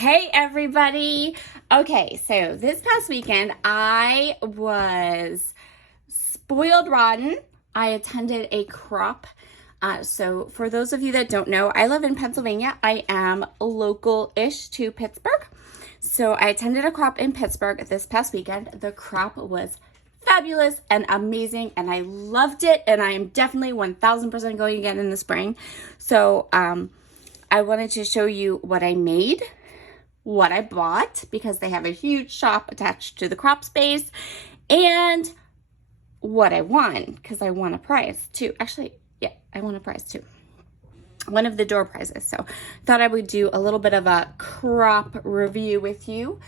Hey everybody. Okay, so this past weekend I was spoiled rotten. I attended a crop. So for those of you that don't know, I live in Pennsylvania. I am local-ish to Pittsburgh. So I attended a crop in Pittsburgh this past weekend. The crop was fabulous and amazing and I loved it, and I am definitely 1000% going again in the spring. So I wanted to show you what I made, what I bought, because they have a huge shop attached to the crop space, and what I won, because I won a prize too. Actually, yeah, I won a prize too. One of the door prizes. So thought I would do a little bit of a crop review with you.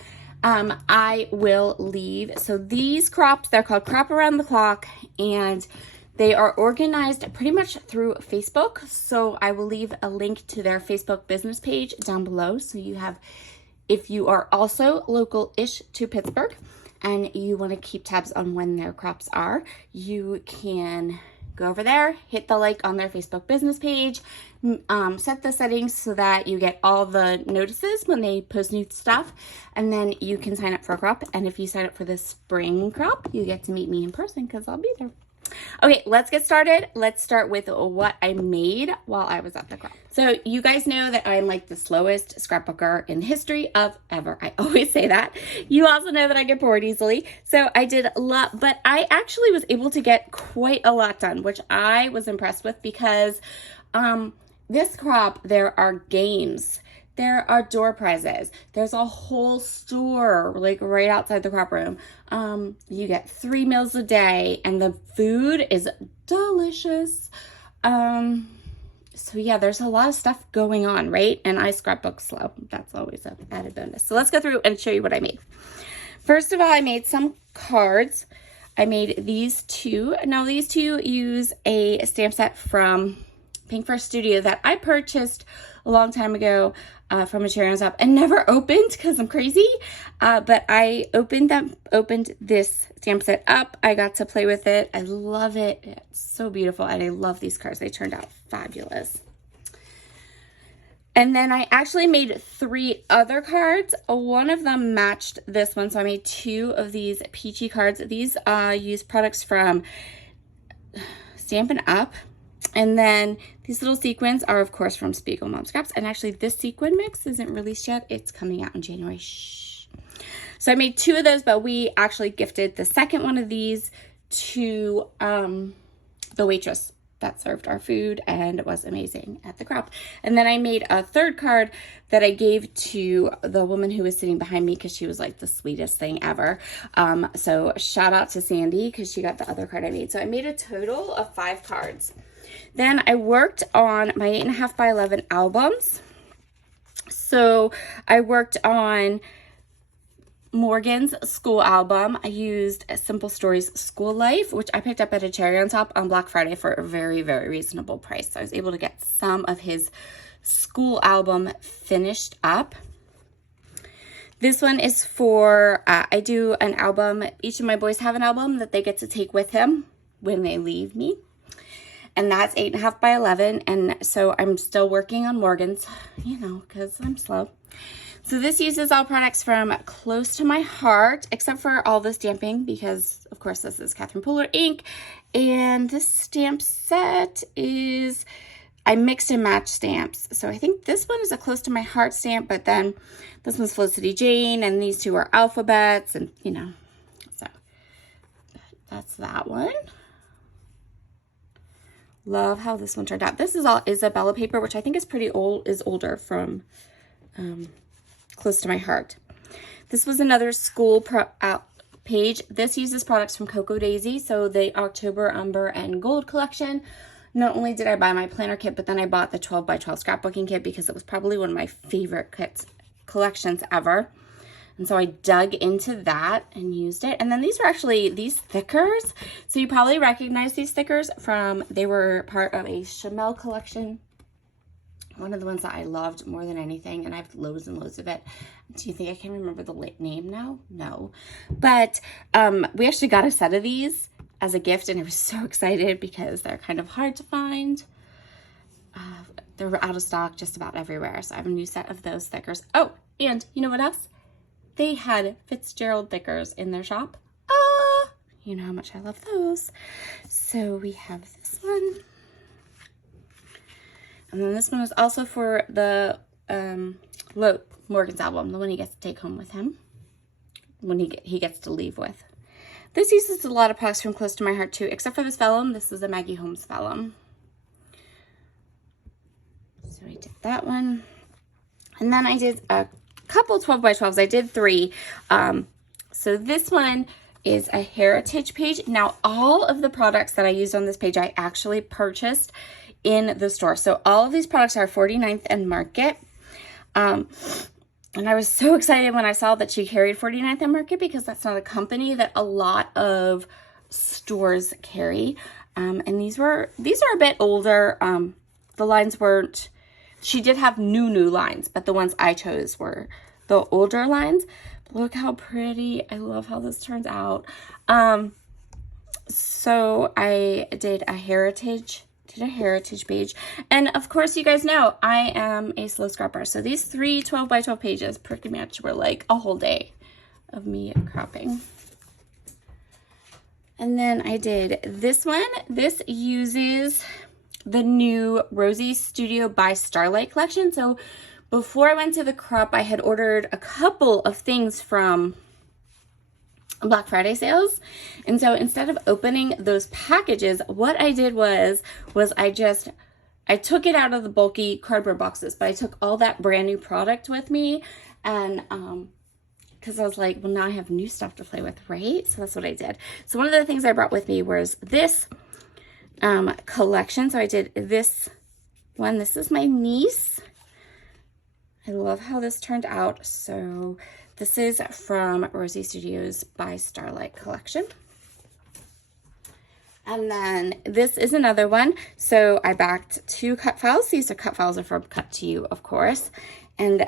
I will leave. So these crops, they're called Crop Around the Clock, and they are organized pretty much through Facebook. So I will leave a link to their Facebook business page down below. So you have, if you are also local-ish to Pittsburgh and you want to keep tabs on when their crops are, you can go over there, hit the like on their Facebook business page, set the settings so that you get all the notices when they post new stuff, and then you can sign up for a crop. And if you sign up for the spring crop, you get to meet me in person because I'll be there. Okay, let's get started. Let's start with what I made while I was at the crop. So you guys know that I'm like the slowest scrapbooker in the history of ever. I always say that. You also know that I get bored easily. So I did a lot, but I actually was able to get quite a lot done, which I was impressed with because this crop, there are games. There are door prizes. There's a whole store like right outside the crop room. You get 3 meals a day and the food is delicious. So yeah, there's a lot of stuff going on, right? And I scrapbook slow. That's always an added bonus. So let's go through and show you what I made. First of all, I made some cards. I made these two. Now these two use a stamp set from Pink First Studio that I purchased a long time ago from a cherry on top and never opened because I'm crazy. But I opened this stamp set up. I got to play with it. I love it. It's so beautiful. And I love these cards. They turned out fabulous. And then I actually made 3 other cards. One of them matched this one. So I made 2 of these peachy cards. These use products from Stampin' Up! And then these little sequins are, of course, from Spiegel Mom Scraps. And actually, this sequin mix isn't released yet. It's coming out in January. Shh. So I made 2 of those, but we actually gifted the second one of these to the waitress that served our food, and it was amazing at the crop. And then I made a 3rd card that I gave to the woman who was sitting behind me because she was like the sweetest thing ever. So shout out to Sandy because she got the other card I made. So I made a total of 5 cards. Then I worked on my 8.5 by 11 albums. So I worked on Morgan's school album. I used Simple Stories School Life, which I picked up at a cherry on top on Black Friday for a very, very reasonable price. So I was able to get some of his school album finished up. This one is for, I do an album. Each of my boys have an album that they get to take with him when they leave me. And that's 8.5 by 11. And so I'm still working on Morgan's, you know, because I'm slow. So this uses all products from Close to My Heart, except for all the stamping, because of course this is Catherine Pooler ink. And this stamp set is, I mixed and matched stamps. So I think this one is a Close to My Heart stamp, but then this one's Felicity Jane, and these 2 are alphabets, and you know, so that's that one. Love how this one turned out. This is all Isabella paper, which I think is pretty old, is older from Close to My Heart. This was another school page. This uses products from Cocoa Daisy, so the October Umber and Gold collection. Not only did I buy my planner kit, but then I bought the 12 by 12 scrapbooking kit because it was probably one of my favorite collections ever. And so I dug into that and used it. And then these are actually these thickers. So you probably recognize these thickers from, they were part of a Chamel collection. One of the ones that I loved more than anything, and I have loads and loads of it. Do you think I can remember the name now? No. But we actually got a set of these as a gift, and I was so excited because they're kind of hard to find. They're out of stock just about everywhere. So I have a new set of those thickers. Oh, and you know what else? They had Fitzgerald thickers in their shop. You know how much I love those. So we have this one. And then this one was also for the Morgan's album, the one he gets to take home with him. When he gets to leave with. This uses a lot of products from close to my heart too, except for this vellum. This is a Maggie Holmes vellum. So I did that one. And then I did a couple 12 by 12s. I did 3. So this one is a heritage page. Now, all of the products that I used on this page, I actually purchased in the store. So all of these products are 49th and Market. And I was so excited when I saw that she carried 49th and Market, because that's not a company that a lot of stores carry. And these are a bit older. The lines weren't, she did have new lines, but the ones I chose were the older lines. Look how pretty. I love how this turns out. So I did a heritage page. And of course, you guys know I am a slow scrapper. So these 3 12 by 12 pages pretty much were like a whole day of me cropping. And then I did this one. This uses the new Rosie Studio by Starlight collection. So before I went to the crop, I had ordered a couple of things from Black Friday sales. And so instead of opening those packages, what I did was I took it out of the bulky cardboard boxes, but I took all that brand new product with me. And because I was like, well, now I have new stuff to play with, right? So that's what I did. So one of the things I brought with me was this collection. So I did this one. This is my niece. I love how this turned out. So this is from Rosie Studios by Starlight collection. And then this is another one. So I backed 2 cut files. These are cut files are from Cut to You, of course. And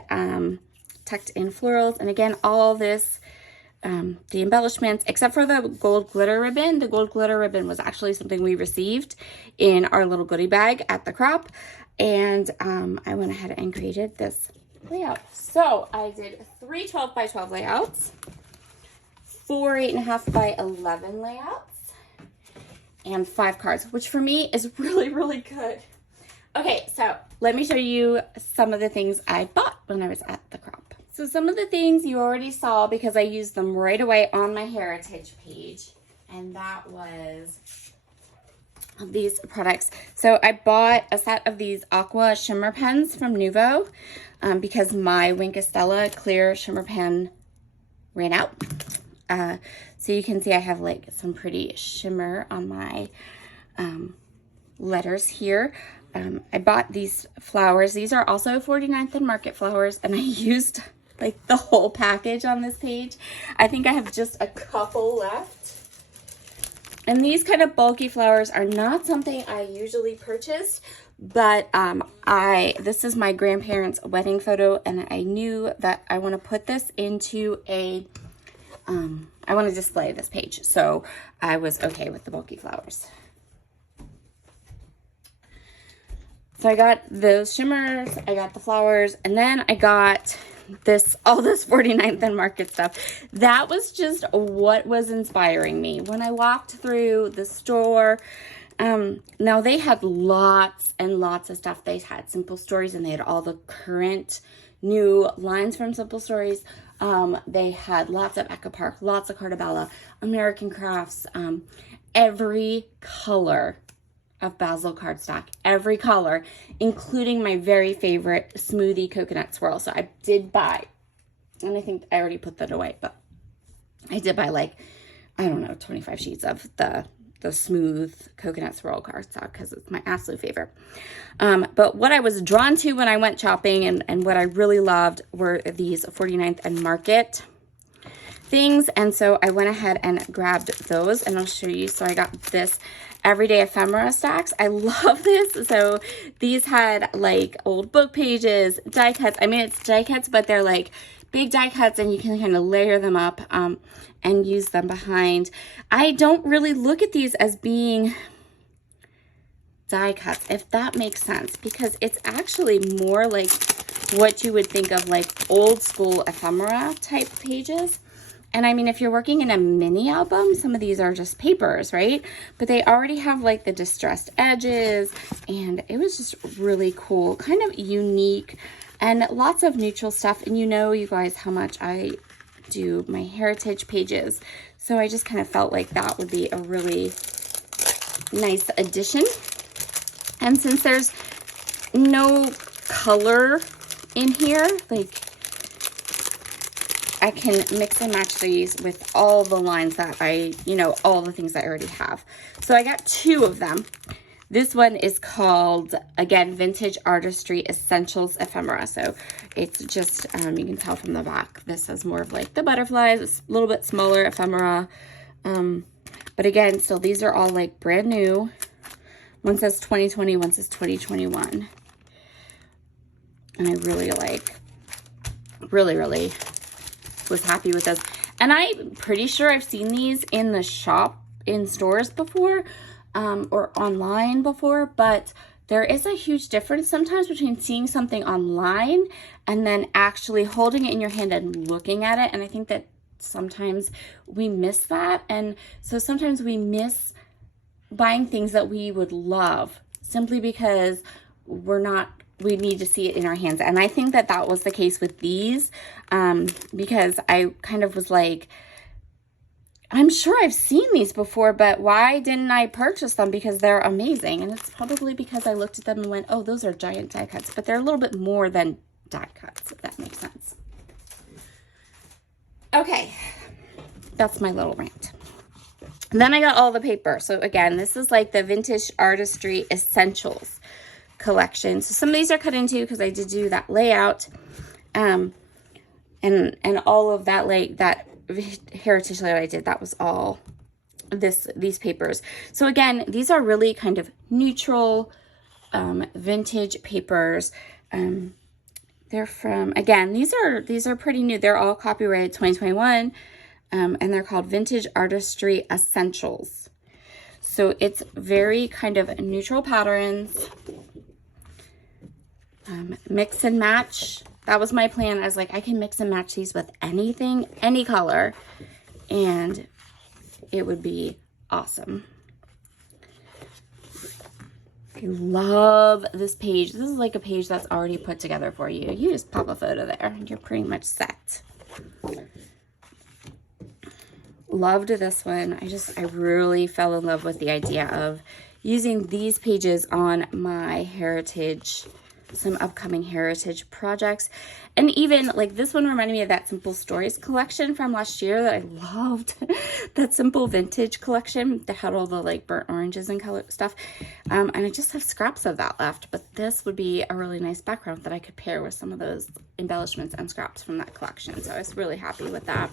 tucked in florals. And again, all this, the embellishments, except for the gold glitter ribbon. The gold glitter ribbon was actually something we received in our little goodie bag at the crop. And I went ahead and created this layout. So I did 3 12 by 12 layouts, 4 8.5 by 11 layouts, and 5 cards, which for me is really, really good. Okay, so let me show you some of the things I bought when I was at the crop. So some of the things you already saw because I used them right away on my heritage page, and that was these products. So I bought a set of these aqua shimmer pens from Nuvo because my Wink Estella clear shimmer pen ran out. So you can see I have like some pretty shimmer on my letters here. I bought these flowers. These are also 49th and Market flowers, and I used like the whole package on this page. I think I have just a couple left. And these kind of bulky flowers are not something I usually purchase, but this is my grandparents' wedding photo, and I knew that I want to put this into a, I want to display this page, so I was okay with the bulky flowers. So I got those shimmers, I got the flowers, and then I got all this 49th and Market stuff. That was just what was inspiring me when I walked through the store. Now they had lots and lots of stuff. They had Simple Stories, and they had all the current new lines from Simple Stories. They had lots of Echo Park, lots of Cartabella, American Crafts, every color of Basil cardstock, every color, including my very favorite Smoothie Coconut Swirl. So I did buy, and I think I already put that away, but I did buy like, I don't know, 25 sheets of the Smooth Coconut Swirl cardstock because it's my absolute favorite. But what I was drawn to when I went shopping and what I really loved were these 49th and Market things. And so I went ahead and grabbed those, and I'll show you. So I got this Everyday Ephemera stacks. I love this. So these had like old book pages, die cuts. I mean, it's die cuts, but they're like big die cuts, and you can kind of layer them up and use them behind. I don't really look at these as being die cuts, if that makes sense, because it's actually more like what you would think of like old school ephemera type pages. And I mean, if you're working in a mini album, some of these are just papers, right? But they already have like the distressed edges, and it was just really cool, kind of unique, and lots of neutral stuff. And you know, you guys, how much I do my heritage pages. So I just kind of felt like that would be a really nice addition. And since there's no color in here, like, I can mix and match these with all the lines that all the things I already have. So I got 2 of them. This one is called, again, Vintage Artistry Essentials Ephemera. So it's just, you can tell from the back, this is more of like the butterflies. It's a little bit smaller ephemera. But again, still, these are all like brand new. One says 2020, one says 2021. And I really really was happy with this. And I'm pretty sure I've seen these in the shop, in stores before, or online before, but there is a huge difference sometimes between seeing something online and then actually holding it in your hand and looking at it. And I think that sometimes we miss that. And so sometimes we miss buying things that we would love simply because we need to see it in our hands. And I think that that was the case with these, because I kind of was like, I'm sure I've seen these before, but why didn't I purchase them? Because they're amazing. And it's probably because I looked at them and went, oh, those are giant die cuts, but they're a little bit more than die cuts, if that makes sense. Okay, that's my little rant. And then I got all the paper. So again, this is like the Vintage Artistry Essentials collection. So some of these are cut into because I did do that layout, and all of that that heritage layout I did, that was all these papers. So again, these are really kind of neutral vintage papers. They're from, again, these are pretty new. They're all copyrighted 2021, and they're called Vintage Artistry Essentials. So it's very kind of neutral patterns. Mix and match. That was my plan. I was like, I can mix and match these with anything, any color, and it would be awesome. I love this page. This is like a page that's already put together for you. You just pop a photo there and you're pretty much set. Loved this one. I really fell in love with the idea of using these pages on my heritage, some upcoming heritage projects. And even like this one reminded me of that Simple Stories collection from last year that I loved. That Simple Vintage collection that had all the like burnt oranges and color stuff. And I just have scraps of that left, but this would be a really nice background that I could pair with some of those embellishments and scraps from that collection. So I was really happy with that.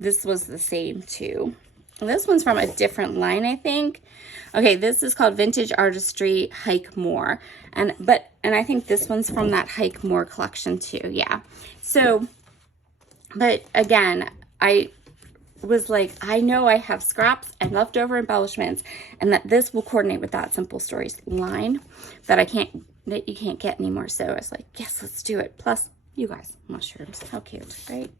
This was the same too. This one's from a different line, I think. Okay, this is called Vintage Artistry Hike More. And I think this one's from that Hike More collection too. Yeah. So, but again, I was like, I know I have scraps and leftover embellishments, and that this will coordinate with that Simple Stories line that you can't get anymore. So I was like, yes, let's do it. Plus, you guys, mushrooms, how cute, right?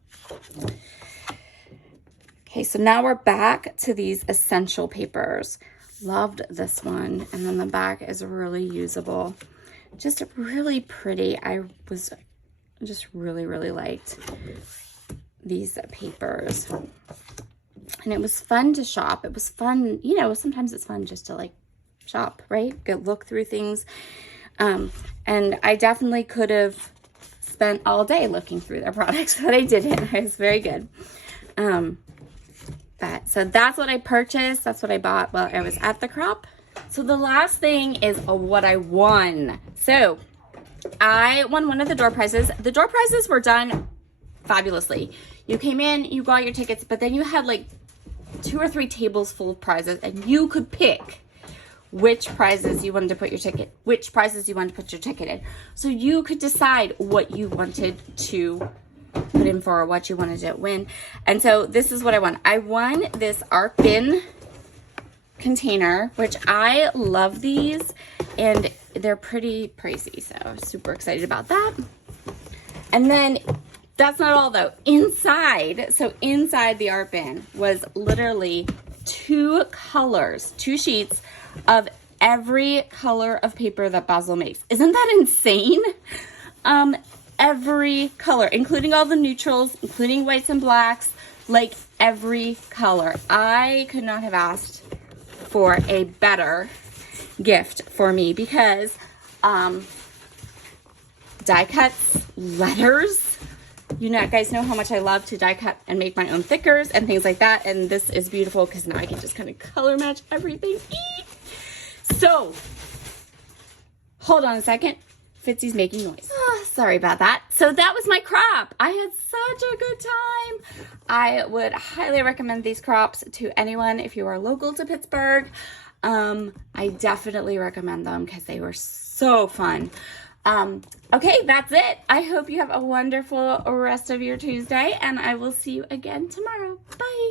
Okay, so now we're back to these essential papers. Loved this one. And then the back is really usable. Just really pretty. I was just really, really liked these papers. And it was fun to shop. It was fun, you know, sometimes it's fun just to like shop, right? Go look through things. And I definitely could have spent all day looking through their products, but I didn't. It was very good. So that's what I purchased. That's what I bought while I was at the crop. So the last thing is what I won. So I won one of the door prizes. The door prizes were done fabulously. You came in, you got your tickets, but then you had like 2 or 3 tables full of prizes, and you could pick which prizes you wanted to put your ticket, which prizes you wanted to put your ticket in. So you could decide what you wanted to put in for, what you wanted to win. And so this is what I won. I won this art bin container, which I love these. and they're pretty pricey, so super excited about that. And then that's not all though. Inside the art bin was literally 2 sheets of every color of paper that Bazzill makes. Isn't that insane? Every color, including all the neutrals, including whites and blacks, like every color. I could not have asked for a better gift for me because die cuts, letters. You know, guys know how much I love to die cut and make my own thickers and things like that. And this is beautiful because now I can just kind of color match everything. Eek! So, hold on a second. Fitzy's making noise. Oh, sorry about that. So that was my crop. I had such a good time. I would highly recommend these crops to anyone if you are local to Pittsburgh. I definitely recommend them because they were so fun. Okay, that's it. I hope you have a wonderful rest of your Tuesday, and I will see you again tomorrow. Bye.